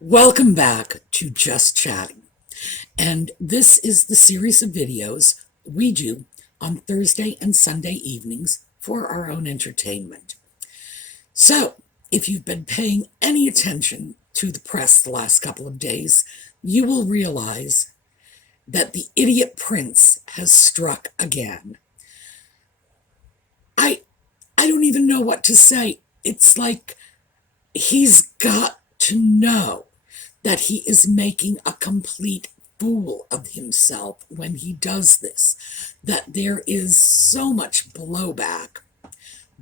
Welcome back to Just Chatting, and this is the series of videos we do on Thursday and Sunday evenings for our own entertainment. So, if you've been paying any attention to the press the last couple of days, you will realize that the idiot prince has struck again. I don't even know what to say. It's like he's got to know that he is making a complete fool of himself when he does this, that there is so much blowback.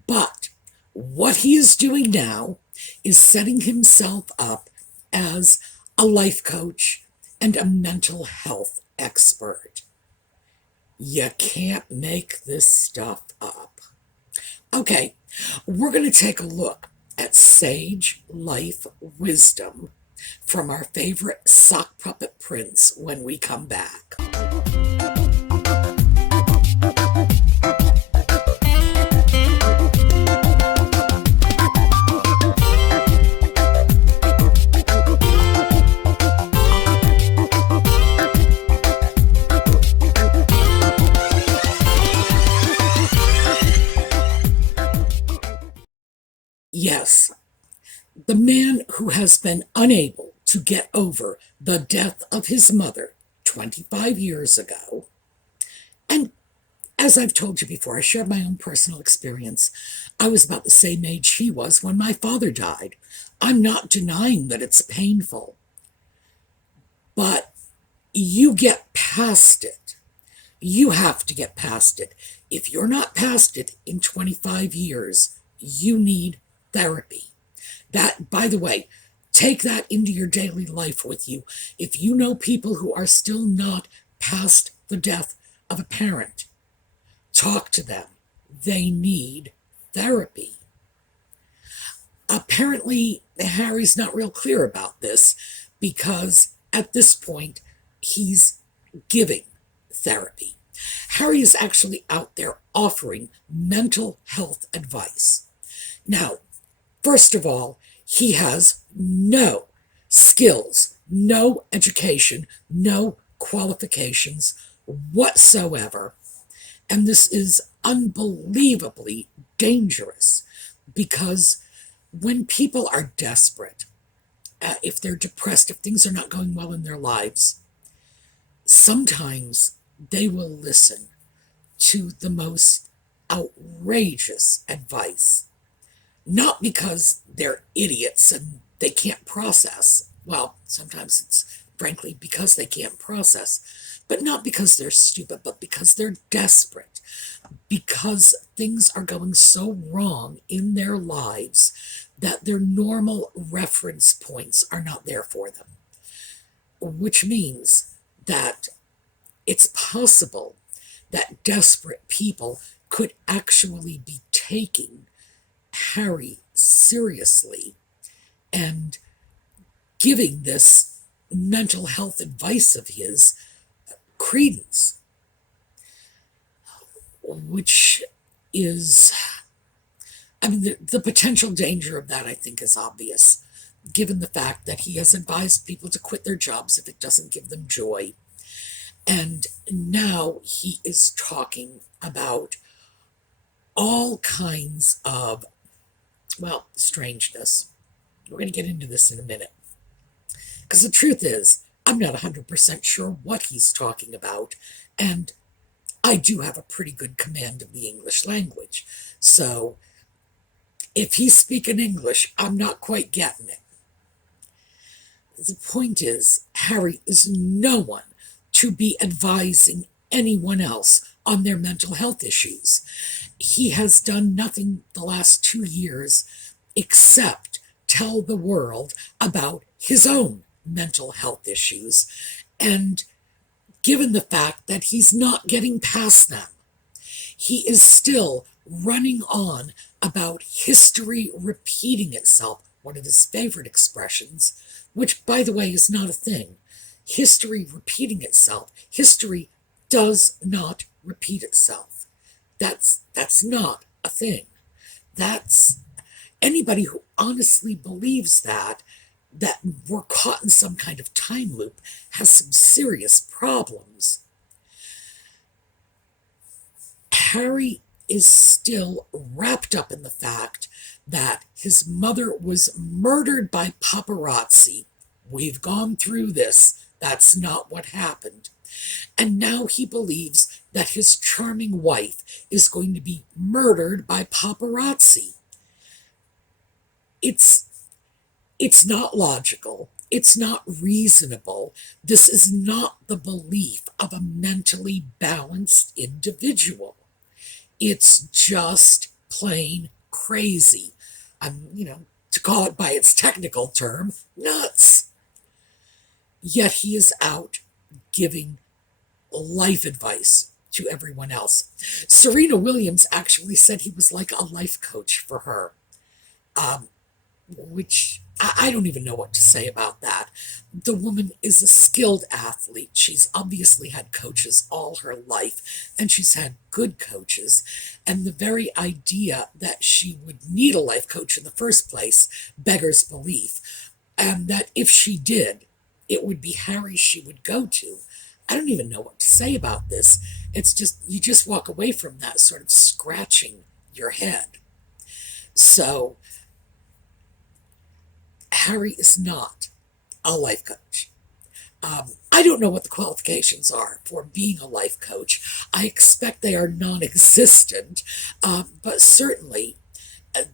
But what he is doing now is setting himself up as a life coach and a mental health expert. You can't make this stuff up. Okay, we're going to take a look at sage life wisdom from our favorite sock puppet prince when we come back. Yes, the man who has been unable to get over the death of his mother 25 years ago. And as I've told you before, I shared my own personal experience. I was about the same age he was when my father died. I'm not denying that it's painful, but you get past it. You have to get past it. If you're not past it in 25 years, you need therapy. That, by the way, take that into your daily life with you. If you know people who are still not past the death of a parent, talk to them. They need therapy. Apparently, Harry's not real clear about this because at this point, he's giving therapy. Harry is actually out there offering mental health advice. Now, first of all, he has no skills, no education, no qualifications whatsoever. And this is unbelievably dangerous because when people are desperate, if they're depressed, if things are not going well in their lives, sometimes they will listen to the most outrageous advice. Not because they're idiots and they can't process. Well, sometimes it's frankly because they can't process. But not because they're stupid, but because they're desperate. Because things are going so wrong in their lives that their normal reference points are not there for them. Which means that it's possible that desperate people could actually be taking Harry seriously and giving this mental health advice of his credence, which is, the potential danger of that, I think, is obvious, given the fact that he has advised people to quit their jobs if it doesn't give them joy. And now he is talking about all kinds of strangeness. We're going to get into this in a minute. Because the truth is, I'm not 100% sure what he's talking about, and I do have a pretty good command of the English language. So, if he's speaking English, I'm not quite getting it. The point is, Harry is no one to be advising anyone else on their mental health issues. He has done nothing the last 2 years except tell the world about his own mental health issues. And given the fact that he's not getting past them, he is still running on about history repeating itself, one of his favorite expressions, which, by the way, is not a thing. History repeating itself. History does not repeat itself. That's not a thing. That's anybody who honestly believes that that we're caught in some kind of time loop has some serious problems. Harry is still wrapped up in the fact that his mother was murdered by paparazzi. We've gone through this. That's not what happened. And now he believes that his charming wife is going to be murdered by paparazzi. It's not logical. It's not reasonable. This is not the belief of a mentally balanced individual. It's just plain crazy. To call it by its technical term, nuts. Yet he is out giving life advice to everyone else. Serena Williams actually said he was like a life coach for her, which I don't even know what to say about that. The woman is a skilled athlete. She's obviously had coaches all her life, and she's had good coaches. And the very idea that she would need a life coach in the first place beggars belief. And that if she did, it would be Harry she would go to. I don't even know what to say about this. It's just, you just walk away from that sort of scratching your head. So, Harry is not a life coach. I don't know what the qualifications are for being a life coach. I expect they are non-existent, but certainly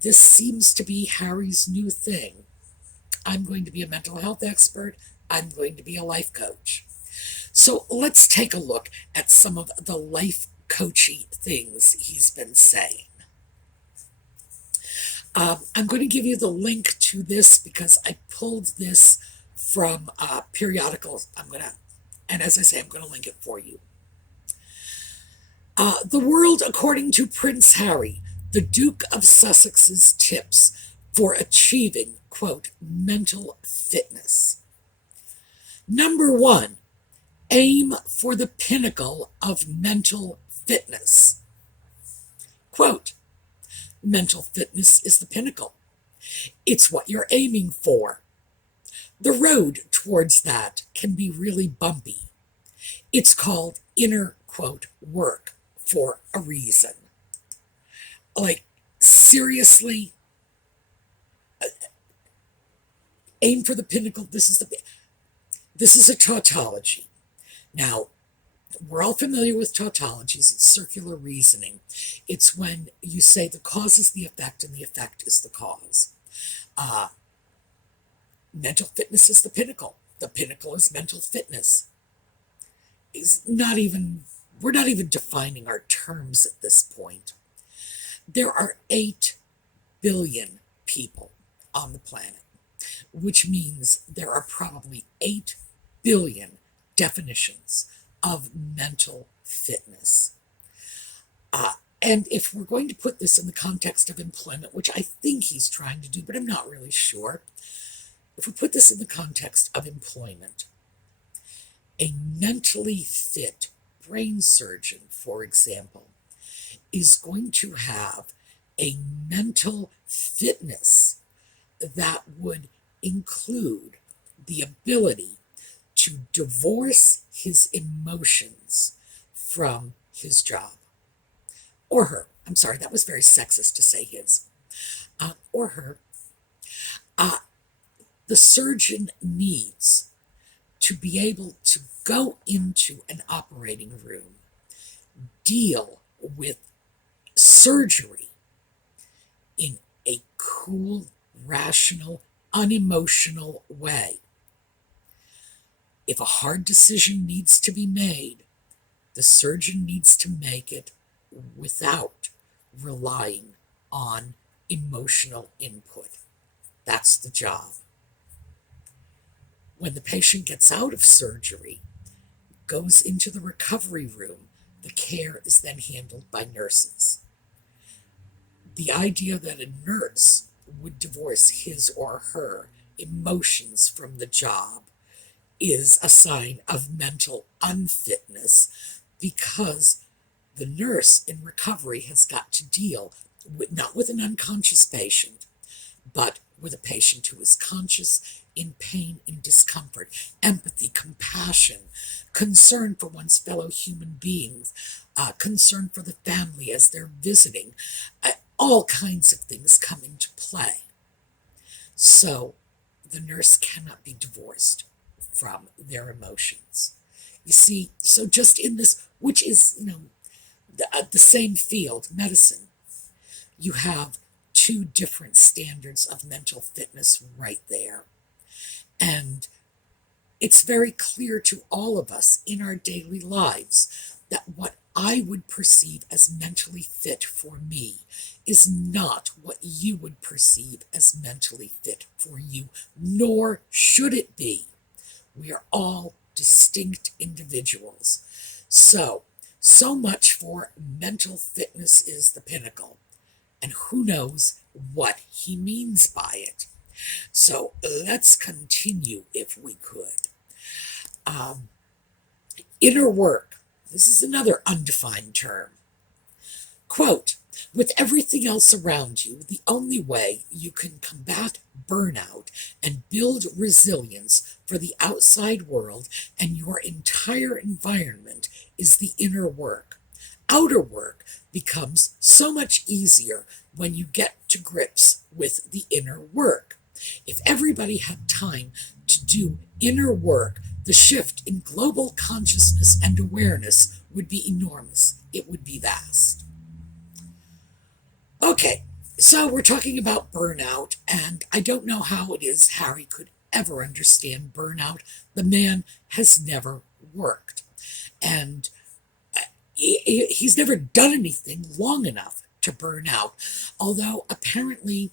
this seems to be Harry's new thing. I'm going to be a mental health expert. I'm going to be a life coach. So let's take a look at some of the life coachy things he's been saying. I'm going to give you the link to this because I pulled this from periodicals. And as I say, I'm going to link it for you. The world according to Prince Harry, the Duke of Sussex's tips for achieving, quote, mental fitness. Number 1, aim for the pinnacle of mental fitness. Quote, mental fitness is the pinnacle. It's what you're aiming for. The road towards that can be really bumpy. It's called inner, quote, work for a reason. Like, seriously, aim for the pinnacle. This is a tautology. Now, we're all familiar with tautologies. It's circular reasoning. It's when you say the cause is the effect and the effect is the cause. Mental fitness is the pinnacle. The pinnacle is mental fitness. We're not even defining our terms at this point. There are 8 billion people on the planet, which means there are probably 8 billion definitions of mental fitness. And if we're going to put this in the context of employment, which I think he's trying to do, but I'm not really sure, if we put this in the context of employment, a mentally fit brain surgeon, for example, is going to have a mental fitness that would include the ability to divorce his emotions from his job. Or her. I'm sorry, that was very sexist to say his. Or her. The surgeon needs to be able to go into an operating room, deal with surgery in a cool, rational, unemotional way. If a hard decision needs to be made, the surgeon needs to make it without relying on emotional input. That's the job. When the patient gets out of surgery, goes into the recovery room, the care is then handled by nurses. The idea that a nurse would divorce his or her emotions from the job is a sign of mental unfitness, because the nurse in recovery has got to deal not with an unconscious patient, but with a patient who is conscious in pain and discomfort, empathy, compassion, concern for one's fellow human beings, concern for the family as they're visiting. All kinds of things come into play. So the nurse cannot be divorced from their emotions. You see, so just in this, which is, the same field, medicine, you have two different standards of mental fitness right there. And it's very clear to all of us in our daily lives that what I would perceive as mentally fit for me is not what you would perceive as mentally fit for you, nor should it be. We are all distinct individuals. So much for mental fitness is the pinnacle. And who knows what he means by it. So let's continue if we could. Inner work. This is another undefined term. Quote, with everything else around you, the only way you can combat burnout and build resilience for the outside world and your entire environment is the inner work. Outer work becomes so much easier when you get to grips with the inner work. If everybody had time to do inner work, the shift in global consciousness and awareness would be enormous. It would be vast. Okay, so we're talking about burnout, and I don't know how it is Harry could ever understand burnout. The man has never worked, and he's never done anything long enough to burn out, although apparently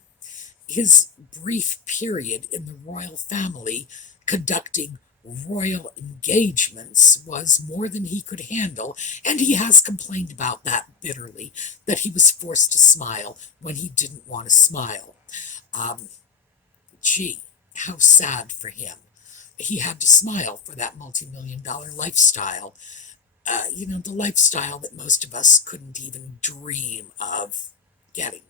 his brief period in the royal family conducting royal engagements was more than he could handle, and he has complained about that bitterly, that he was forced to smile when he didn't want to smile. Gee, how sad for him. He had to smile for that multi-million-dollar lifestyle. The lifestyle that most of us couldn't even dream of getting.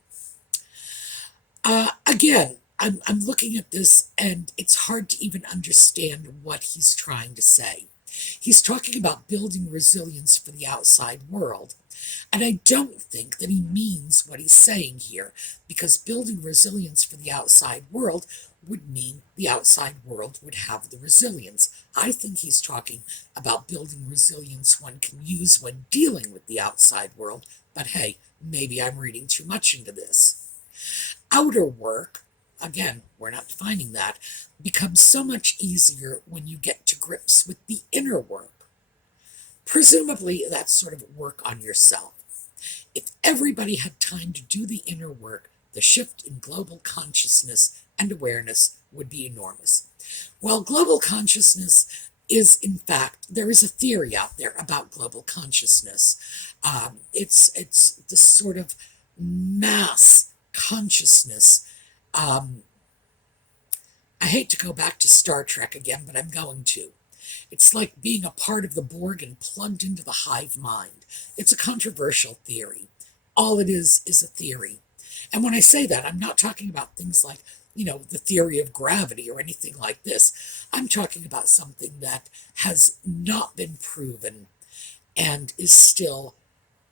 Again, I'm looking at this, and it's hard to even understand what he's trying to say. He's talking about building resilience for the outside world, and I don't think that he means what he's saying here, because building resilience for the outside world would mean the outside world would have the resilience. I think he's talking about building resilience one can use when dealing with the outside world, but hey, maybe I'm reading too much into this. Outer work, again, we're not defining that, becomes so much easier when you get to grips with the inner work. Presumably, that's sort of work on yourself. If everybody had time to do the inner work, the shift in global consciousness and awareness would be enormous. Well, global consciousness is, in fact, there is a theory out there about global consciousness. It's this sort of mass consciousness. I hate to go back to Star Trek again, but I'm going to. It's like being a part of the Borg and plugged into the hive mind. It's a controversial theory. All it is a theory. And when I say that, I'm not talking about things like, the theory of gravity or anything like this. I'm talking about something that has not been proven and is still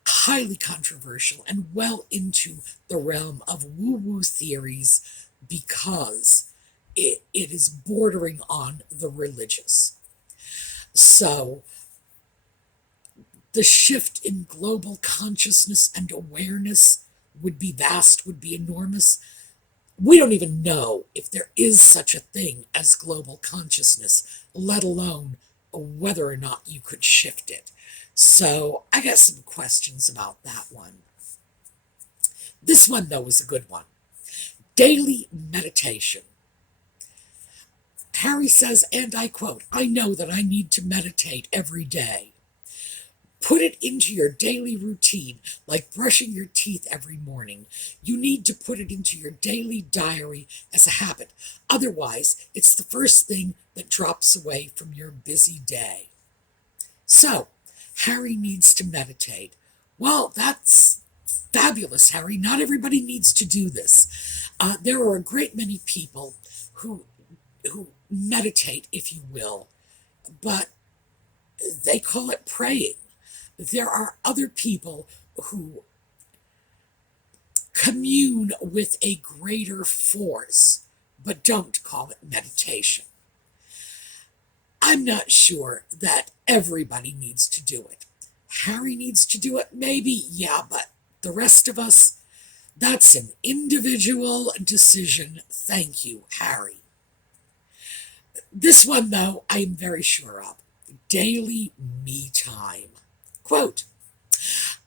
highly controversial and well into the realm of woo-woo theories because it is bordering on the religious. So the shift in global consciousness and awareness would be vast, would be enormous. We don't even know if there is such a thing as global consciousness, let alone whether or not you could shift it. So I got some questions about that one. This one, though, is a good one. Daily meditation. Harry says, and I quote, I know that I need to meditate every day. Put it into your daily routine, like brushing your teeth every morning. You need to put it into your daily diary as a habit. Otherwise, it's the first thing that drops away from your busy day. So, Harry needs to meditate. Well, that's fabulous, Harry. Not everybody needs to do this. There are a great many people who who meditate, if you will, but they call it praying. There are other people who commune with a greater force, but don't call it meditation. I'm not sure that everybody needs to do it. Harry needs to do it, maybe, yeah, but the rest of us, that's an individual decision. Thank you, Harry. This one, though, I am very sure of. Daily me time. Quote,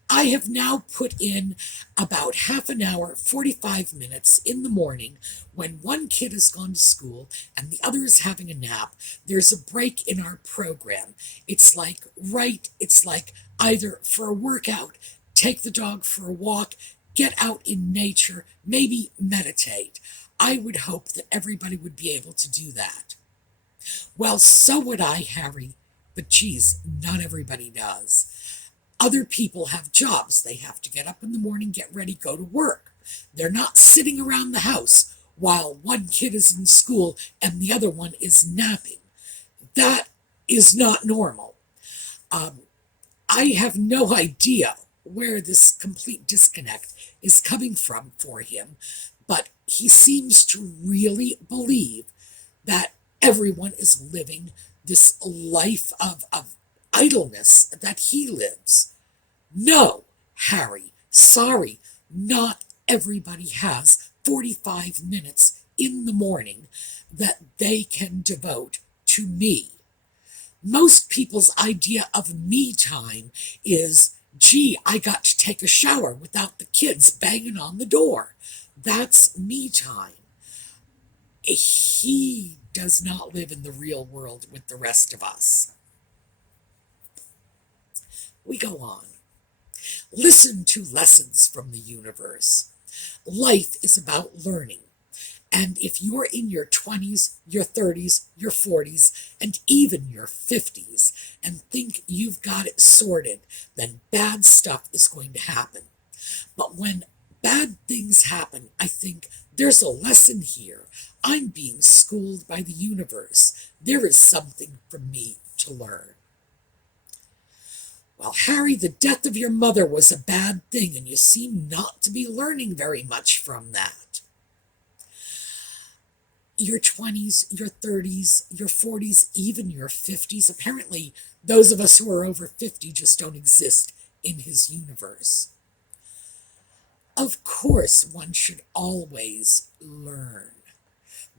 I have now put in about half an hour, 45 minutes in the morning when one kid has gone to school and the other is having a nap. There's a break in our program. It's like either for a workout, take the dog for a walk, get out in nature, maybe meditate. I would hope that everybody would be able to do that. Well, so would I, Harry, but geez, not everybody does. Other people have jobs. They have to get up in the morning, get ready, go to work. They're not sitting around the house while one kid is in school and the other one is napping. That is not normal. I have no idea where this complete disconnect is coming from for him, but he seems to really believe that everyone is living this life of idleness that he lives. No, Harry, sorry, not everybody has 45 minutes in the morning that they can devote to me. Most people's idea of me time is, gee, I got to take a shower without the kids banging on the door. That's me time. He does not live in the real world with the rest of us. We go on. Listen to lessons from the universe. Life is about learning. And if you're in your 20s, your 30s, your 40s, and even your 50s, and think you've got it sorted, then bad stuff is going to happen. But when bad things happen, I think there's a lesson here. I'm being schooled by the universe. There is something for me to learn. Well, Harry, the death of your mother was a bad thing, and you seem not to be learning very much from that. Your 20s, your 30s, your 40s, even your 50s, apparently those of us who are over 50 just don't exist in his universe. Of course, one should always learn.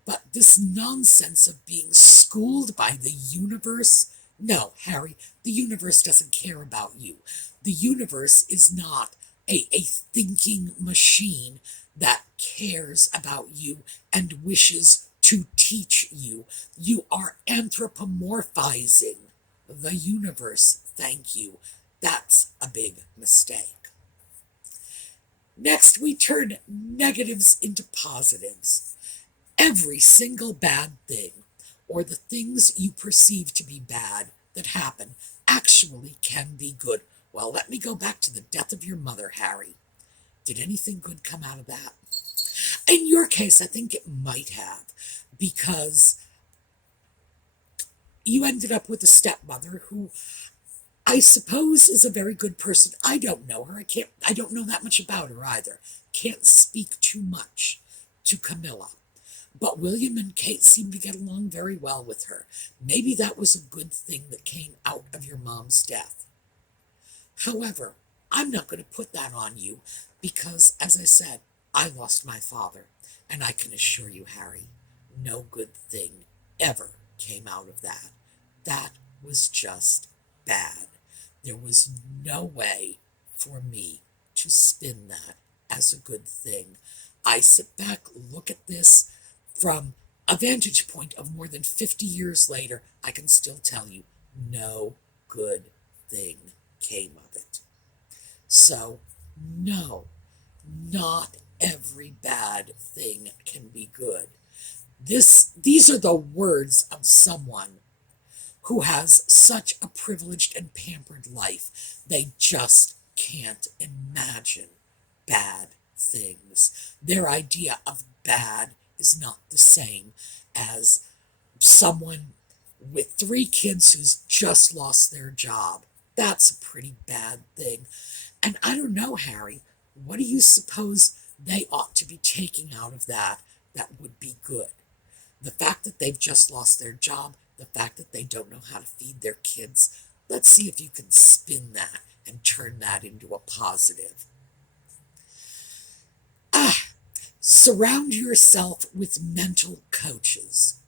But this nonsense of being schooled by the universe, no, Harry, the universe doesn't care about you. The universe is not a thinking machine that cares about you and wishes to teach you. You are anthropomorphizing the universe. Thank you. That's a big mistake. Next, we turn negatives into positives. Every single bad thing, or the things you perceive to be bad that happen, actually can be good. Well, let me go back to the death of your mother, Harry. Did anything good come out of that? In your case, I think it might have, because you ended up with a stepmother who I suppose is a very good person. I don't know her. I don't know that much about her either. Can't speak too much to Camilla. But William and Kate seem to get along very well with her. Maybe that was a good thing that came out of your mom's death. However, I'm not going to put that on you because, as I said, I lost my father. And I can assure you, Harry, no good thing ever came out of that. That was just bad. There was no way for me to spin that as a good thing. I sit back, look at this from a vantage point of more than 50 years later. I can still tell you no good thing came of it. So, no, not every bad thing can be good. These are the words of someone who has such a privileged and pampered life. They just can't imagine bad things. Their idea of bad is not the same as someone with 3 kids who's just lost their job. That's a pretty bad thing. And I don't know, Harry, what do you suppose they ought to be taking out of that that would be good? The fact that they've just lost their job, the fact that they don't know how to feed their kids. Let's see if you can spin that and turn that into a positive. Surround yourself with mental coaches.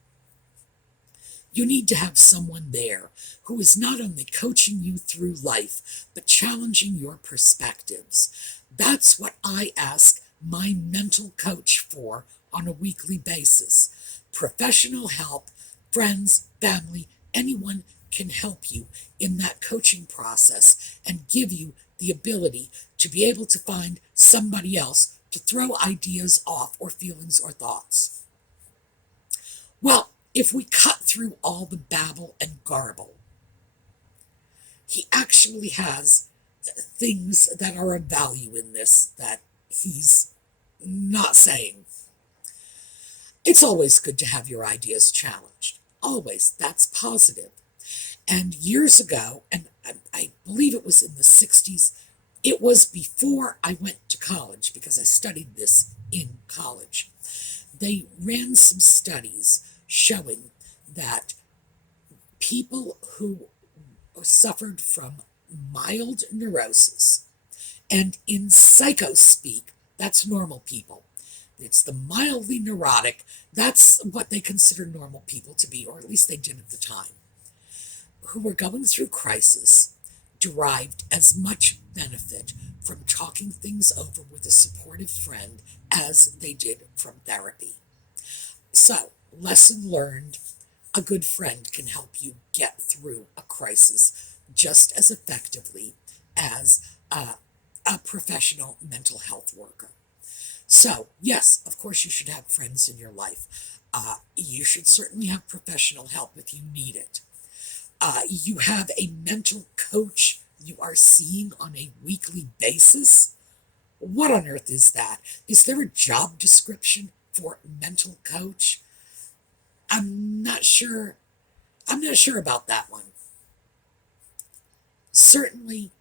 You need to have someone there who is not only coaching you through life, but challenging your perspectives. That's what I ask my mental coach for on a weekly basis. Professional help, friends, family, anyone can help you in that coaching process and give you the ability to be able to find somebody else to throw ideas off or feelings or thoughts. Well, if we cut through all the babble and garble, he actually has things that are of value in this that he's not saying. It's always good to have your ideas challenged. Always. That's positive. And years ago, and I believe it was in the 60s, it was before I went to college, because I studied this in college. They ran some studies showing that people who suffered from mild neurosis, and in psycho speak, that's normal people. It's the mildly neurotic, that's what they consider normal people to be, or at least they did at the time, who were going through crisis, derived as much benefit from talking things over with a supportive friend as they did from therapy. So, lesson learned, a good friend can help you get through a crisis just as effectively as a professional mental health worker. So, yes, of course you should have friends in your life. You should certainly have professional help if you need it. You have a mental coach you are seeing on a weekly basis. What on earth is that? Is there a job description for mental coach? I'm not sure about that one. Certainly,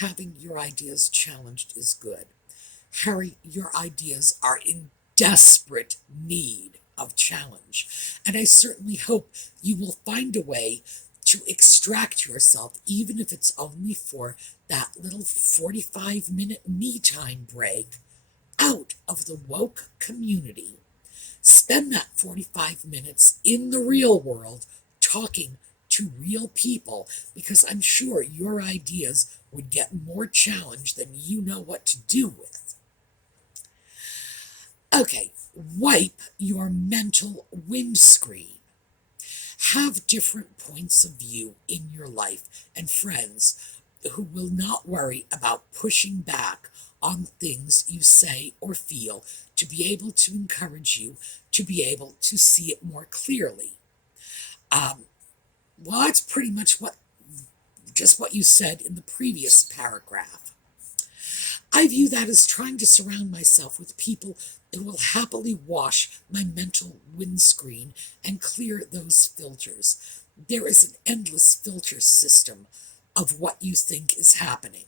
having your ideas challenged is good. Harry, your ideas are in desperate need of challenge, and I certainly hope you will find a way to extract yourself, even if it's only for that little 45-minute me time break, out of the woke community. Spend that 45 minutes in the real world talking to real people, because I'm sure your ideas would get more challenge than you know what to do with. Okay, wipe your mental windscreen. Have different points of view in your life and friends who will not worry about pushing back on things you say or feel, to be able to encourage you to be able to see it more clearly. Well, that's pretty much what you said in the previous paragraph. I view that as trying to surround myself with people who will happily wash my mental windscreen and clear those filters. There is an endless filter system of what you think is happening.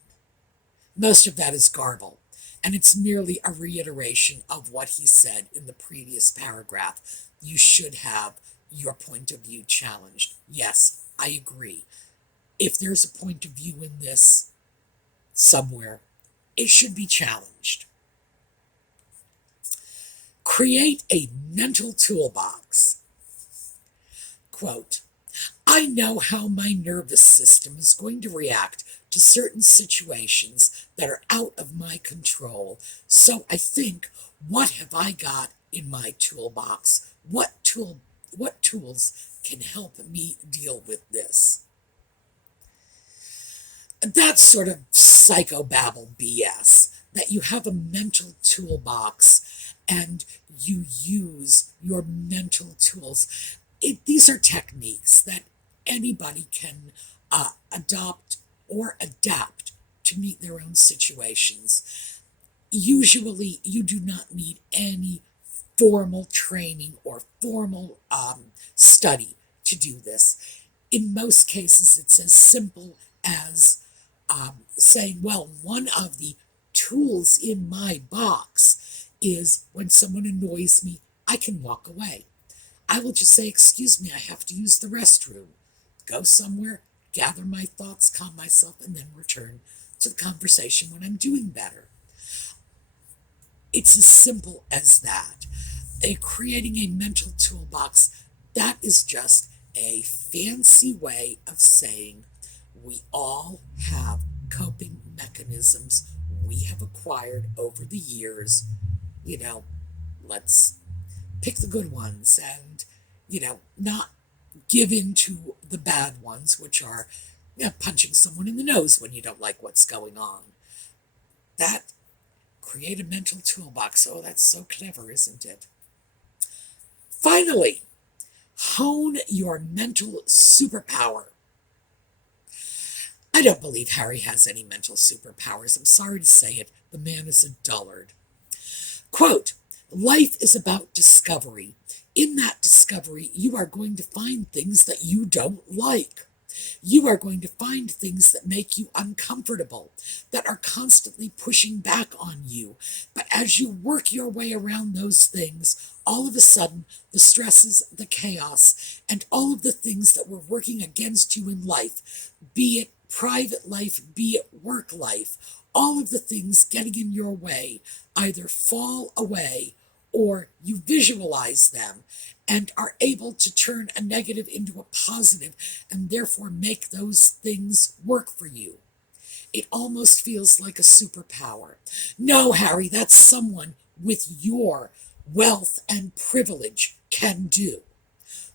Most of that is garble, and it's merely a reiteration of what he said in the previous paragraph. You should have your point of view challenged. Yes, I agree. If there's a point of view in this somewhere, it should be challenged. Create a mental toolbox. Quote, I know how my nervous system is going to react to certain situations that are out of my control. So I think, what have I got in my toolbox? What tools can help me deal with this? That's sort of psychobabble BS, that you have a mental toolbox and you use your mental tools. These are techniques that anybody can adopt or adapt to meet their own situations. Usually, you do not need any formal training or formal study to do this. In most cases, it's as simple as saying, well, one of the tools in my box is when someone annoys me, I can walk away. I will just say, excuse me, I have to use the restroom. Go somewhere, gather my thoughts, calm myself, and then return to the conversation when I'm doing better. It's as simple as that. Creating a mental toolbox, that is just a fancy way of saying we all have coping mechanisms we have acquired over the years. Let's pick the good ones and, not give in to the bad ones, which are punching someone in the nose when you don't like what's going on. That create a mental toolbox. Oh, that's so clever, isn't it? Finally, hone your mental superpower. I don't believe Harry has any mental superpowers. I'm sorry to say it. The man is a dullard. Quote, life is about discovery. In that discovery, you are going to find things that you don't like. You are going to find things that make you uncomfortable, that are constantly pushing back on you. But as you work your way around those things, all of a sudden, the stresses, the chaos, and all of the things that were working against you in life, be it private life, be it work life, all of the things getting in your way either fall away or you visualize them and are able to turn a negative into a positive and therefore make those things work for you. It almost feels like a superpower. No, Harry, that's someone with your wealth and privilege can do.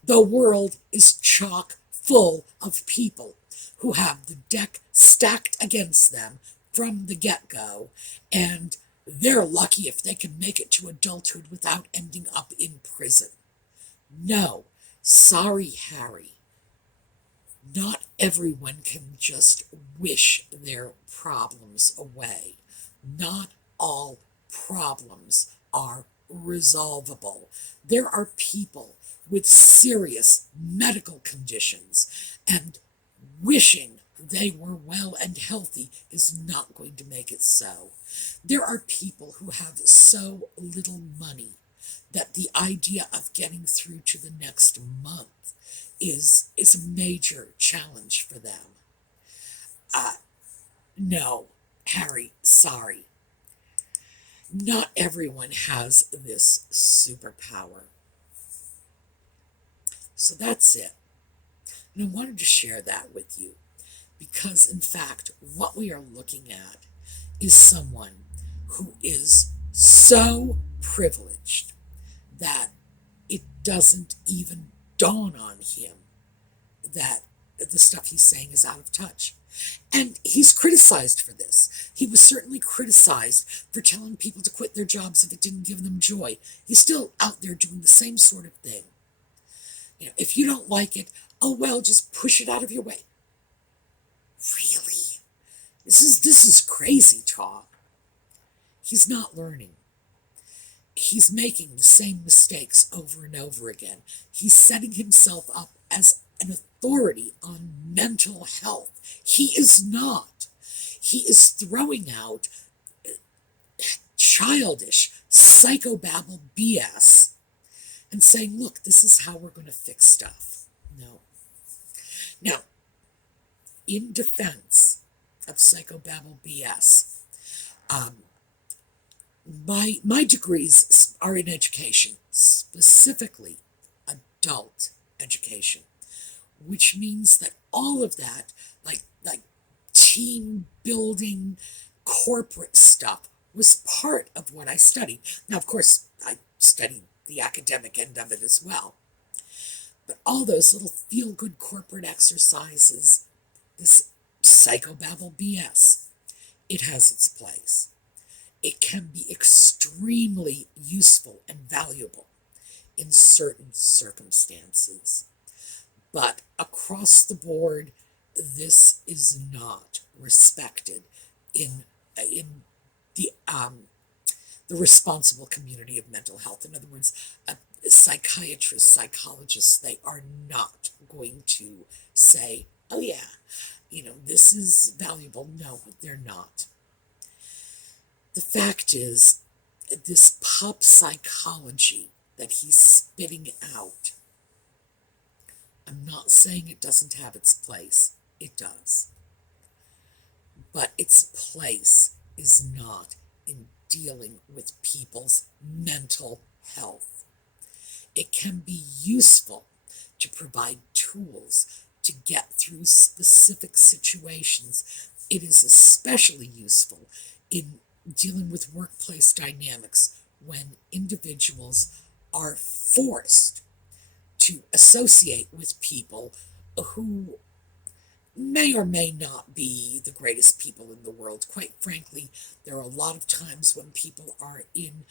The world is chock full of people who have the deck stacked against them from the get-go, and they're lucky if they can make it to adulthood without ending up in prison. No, sorry, Harry. Not everyone can just wish their problems away. Not all problems are resolvable. There are people with serious medical conditions, and wishing they were well and healthy is not going to make it so. There are people who have so little money that the idea of getting through to the next month is a major challenge for them. No, Harry, sorry. Not everyone has this superpower. So that's it. And I wanted to share that with you because, in fact, what we are looking at is someone who is so privileged that it doesn't even dawn on him that the stuff he's saying is out of touch. And he's criticized for this. He was certainly criticized for telling people to quit their jobs if it didn't give them joy. He's still out there doing the same sort of thing. If you don't like it, oh well, just push it out of your way. Really? This is crazy talk. He's not learning. He's making the same mistakes over and over again. He's setting himself up as an authority on mental health. He is not. He is throwing out childish psychobabble BS and saying, look, this is how we're going to fix stuff. No. Now, in defense of Psychobabble BS, my degrees are in education, specifically adult education, which means that all of that, like team building, corporate stuff, was part of what I studied. Now, of course, I studied the academic end of it as well. But all those little feel-good corporate exercises, this Psychobabble BS, it has its place. It can be extremely useful and valuable in certain circumstances. But across the board, this is not respected in the responsible community of mental health. In other words, psychiatrists, psychologists, they are not going to say, oh yeah, this is valuable. No, they're not. The fact is, this pop psychology that he's spitting out, I'm not saying it doesn't have its place. It does. But its place is not in dealing with people's mental health. It can be useful to provide tools to get through specific situations. It is especially useful in dealing with workplace dynamics when individuals are forced to associate with people who may or may not be the greatest people in the world. Quite frankly, there are a lot of times when people are in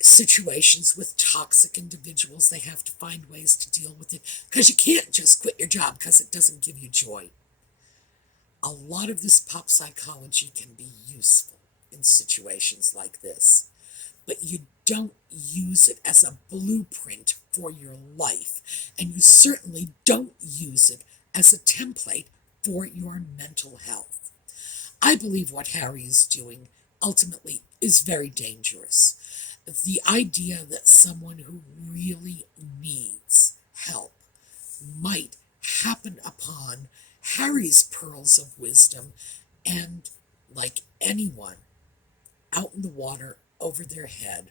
situations with toxic individuals, they have to find ways to deal with it, because you can't just quit your job because it doesn't give you joy. A lot of this pop psychology can be useful in situations like this, but you don't use it as a blueprint for your life, and you certainly don't use it as a template for your mental health. I believe what Harry is doing ultimately is very dangerous. The idea that someone who really needs help might happen upon Harry's pearls of wisdom, and like anyone out in the water over their head,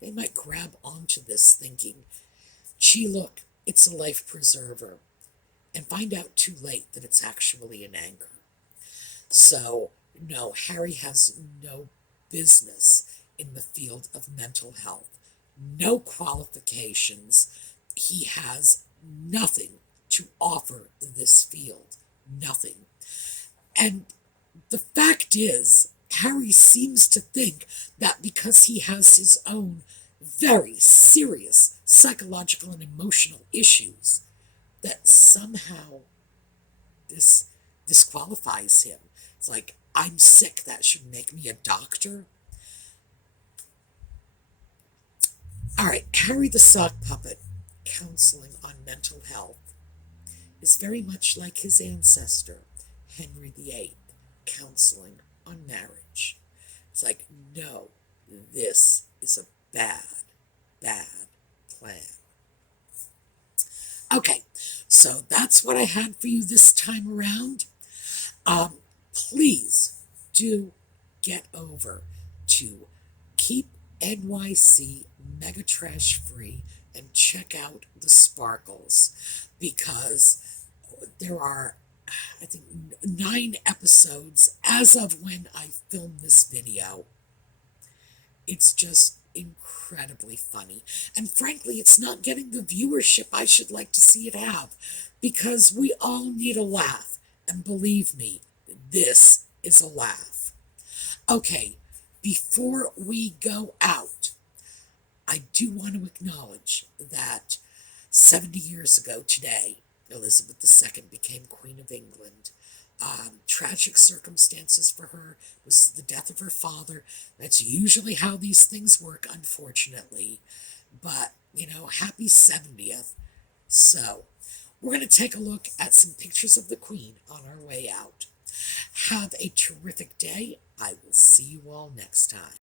they might grab onto this thinking, gee, look, it's a life preserver, and find out too late that it's actually an anchor. So, no, Harry has no business in the field of mental health. No qualifications. He has nothing to offer this field. Nothing. And the fact is, Harry seems to think that because he has his own very serious psychological and emotional issues, that somehow this disqualifies him. It's like, I'm sick, that should make me a doctor. All right, Harry the Sock Puppet counseling on mental health is very much like his ancestor, Henry VIII, counseling on marriage. It's like, no, this is a bad, bad plan. Okay, so that's what I had for you this time around. Please do get over to Keep NYC Mega Trash Free and check out the sparkles, because there are, I think, 9 episodes as of when I filmed this video. It's just incredibly funny. And frankly, it's not getting the viewership I should like to see it have, because we all need a laugh. And believe me, this is a laugh. Okay, before we go out, I do want to acknowledge that 70 years ago today, Elizabeth II became Queen of England. Tragic circumstances for her. It was the death of her father. That's usually how these things work, unfortunately. But, happy 70th. So, we're going to take a look at some pictures of the Queen on our way out. Have a terrific day. I will see you all next time.